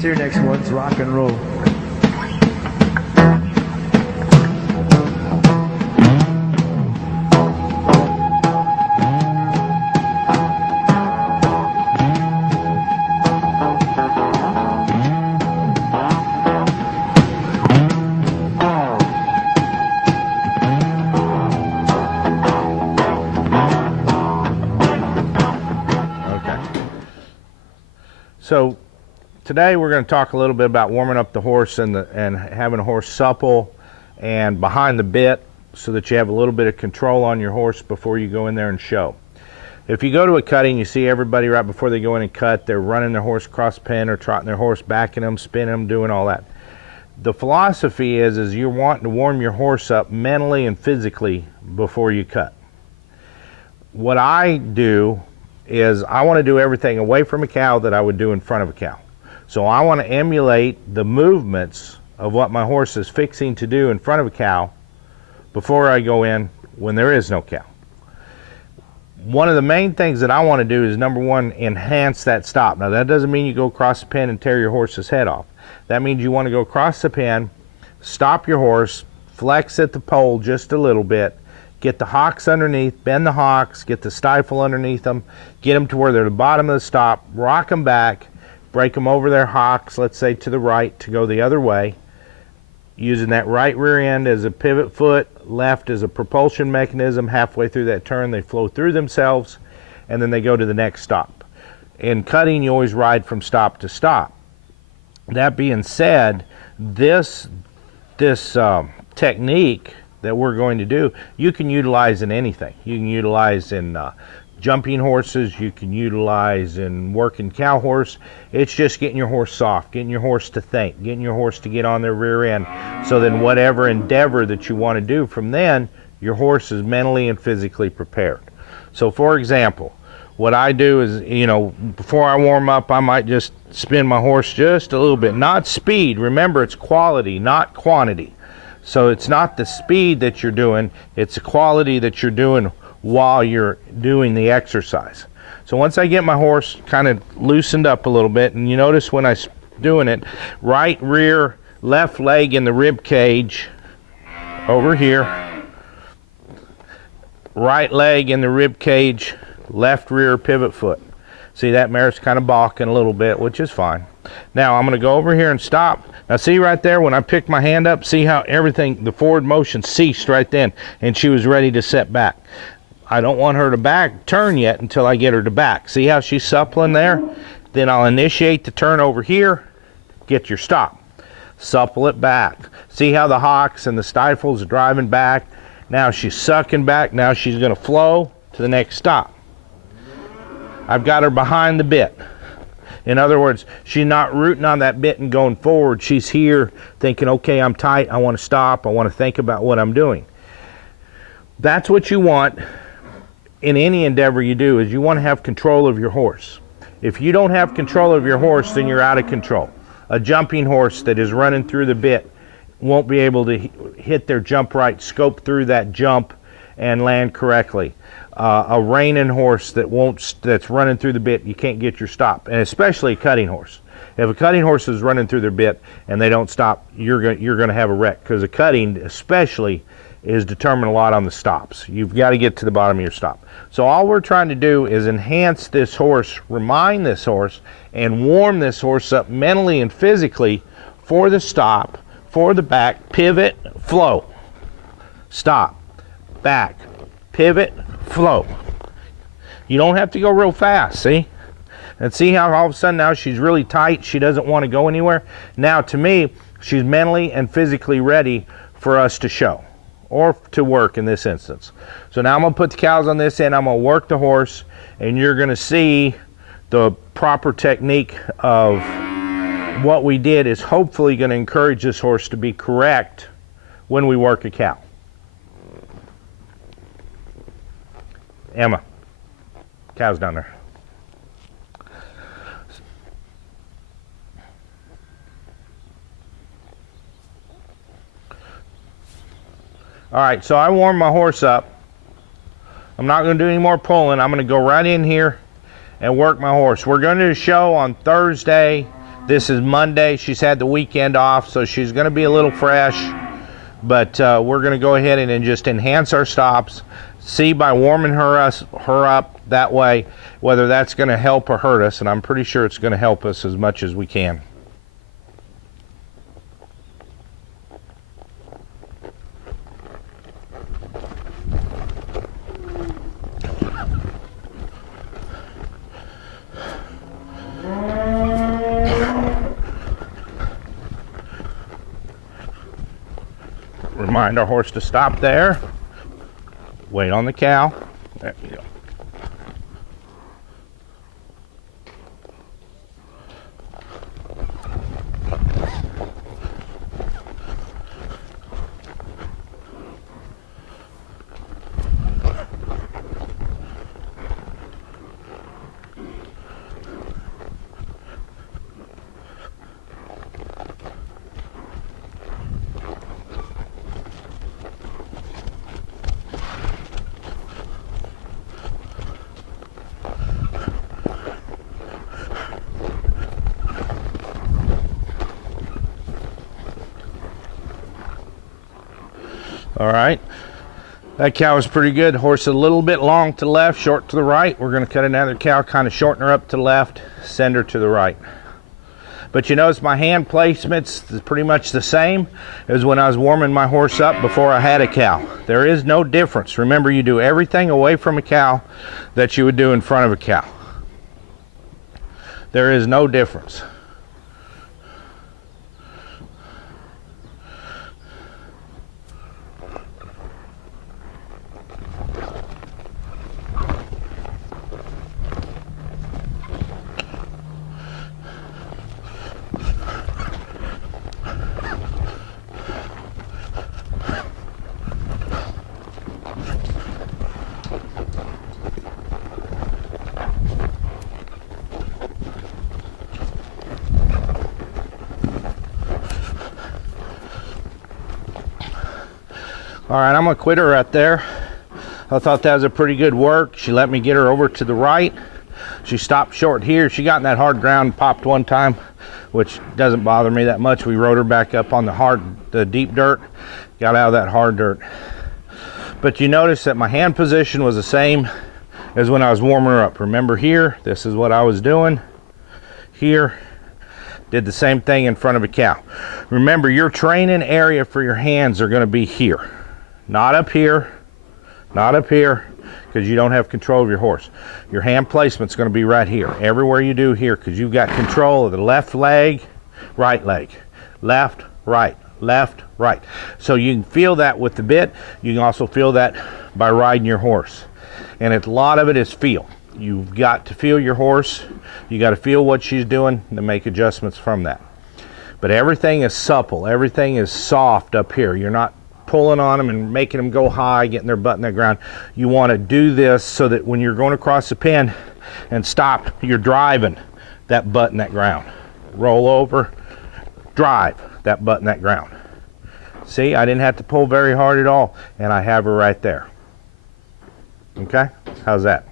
See your next one's rock and roll. So today we're going to talk a little bit about warming up the horse and having a horse supple and behind the bit so that you have a little bit of control on your horse before you go in there and show. If you go to a cutting, you see everybody right before they go in and cut, they're running their horse cross pen or trotting their horse, backing them, spinning them, doing all that. The philosophy is you're wanting to warm your horse up mentally and physically before you cut. What I do is I want to do everything away from a cow that I would do in front of a cow. So I want to emulate the movements of what my horse is fixing to do in front of a cow before I go in when there is no cow. One of the main things that I want to do is, number one, enhance that stop. Now that doesn't mean you go across the pen and tear your horse's head off. That means you want to go across the pen, stop your horse, flex at the pole just a little bit, get the hocks underneath, bend the hocks, get the stifle underneath them, get them to where they're at the bottom of the stop, rock them back, break them over their hocks, let's say to the right to go the other way, using that right rear end as a pivot foot, left as a propulsion mechanism. Halfway through that turn they flow through themselves and then they go to the next stop. In cutting you always ride from stop to stop. That being said, this technique that we're going to do, you can utilize in anything. You can utilize in jumping horses, you can utilize in working cow horse. It's just getting your horse soft, getting your horse to think, getting your horse to get on their rear end, so then whatever endeavor that you want to do from then, your horse is mentally and physically prepared. So for example, what I do is, before I warm up, I might just spin my horse just a little bit. Not speed, remember it's quality, not quantity. So it's not the speed that you're doing, it's the quality that you're doing while you're doing the exercise. So once I get my horse kind of loosened up a little bit, and you notice when I'm doing it, right rear, left leg in the rib cage over here, right leg in the rib cage, left rear pivot foot. See, that mare's kind of balking a little bit, which is fine. Now I'm going to go over here and stop. Now see right there when I picked my hand up, see how everything, the forward motion ceased right then and she was ready to set back. I don't want her to turn yet until I get her to back. See how she's suppling there? Then I'll initiate the turn over here, get your stop. Supple it back. See how the hocks and the stifles are driving back? Now she's sucking back, now she's going to flow to the next stop. I've got her behind the bit. In other words, she's not rooting on that bit and going forward. She's here thinking, okay, I'm tight, I want to stop, I want to think about what I'm doing. That's what you want in any endeavor you do, is you want to have control of your horse. If you don't have control of your horse, then you're out of control. A jumping horse that is running through the bit won't be able to hit their jump right, scope through that jump, and land correctly. A reining horse that's running through the bit, you can't get your stop, and especially a cutting horse. If a cutting horse is running through their bit and they don't stop, you're going to have a wreck, because a cutting especially is determined a lot on the stops. You've got to get to the bottom of your stop. So all we're trying to do is enhance this horse, remind this horse, and warm this horse up mentally and physically for the stop, for the back, pivot, flow. Stop, back, pivot, flow. You don't have to go real fast, see? And see how all of a sudden now she's really tight, she doesn't want to go anywhere? Now to me, she's mentally and physically ready for us to show, or to work in this instance. So now I'm going to put the cows on this end, I'm going to work the horse, and you're going to see the proper technique of what we did is hopefully going to encourage this horse to be correct when we work a cow. Emma, cow's down there. All right, so I warmed my horse up. I'm not going to do any more pulling. I'm going to go right in here and work my horse. We're going to do a show on Thursday. This is Monday. She's had the weekend off, so she's going to be a little fresh. But we're going to go ahead and just enhance our stops. See by warming her up that way whether that's going to help or hurt us, and I'm pretty sure it's going to help us as much as we can. Remind our horse to stop there. Wait on the cow. There we go. All right, that cow is pretty good. Horse a little bit long to the left, short to the right. We're going to cut another cow, kind of shorten her up to the left, send her to the right. But you notice my hand placement's pretty much the same as when I was warming my horse up before I had a cow. There is no difference. Remember, you do everything away from a cow that you would do in front of a cow. There is no difference. All right, I'm gonna quit her right there. I thought that was a pretty good work. She let me get her over to the right. She stopped short here. She got in that hard ground, popped one time, which doesn't bother me that much. We rode her back up on the deep dirt, got out of that hard dirt. But you notice that my hand position was the same as when I was warming her up. Remember here, this is what I was doing. Here, did the same thing in front of a cow. Remember, your training area for your hands are gonna be here. Not up here, not up here, because you don't have control of your horse. Your hand placement's going to be right here, everywhere you do here, because you've got control of the left leg, left, right. So you can feel that with the bit. You can also feel that by riding your horse. And a lot of it is feel. You've got to feel your horse. You got to feel what she's doing to make adjustments from that. But everything is supple. Everything is soft up here. You're not pulling on them and making them go high, getting their butt in the ground. You want to do this so that when you're going across the pen and stop, you're driving that butt in that ground. Roll over, drive that butt in that ground. See, I didn't have to pull very hard at all, and I have her right there. Okay, how's that?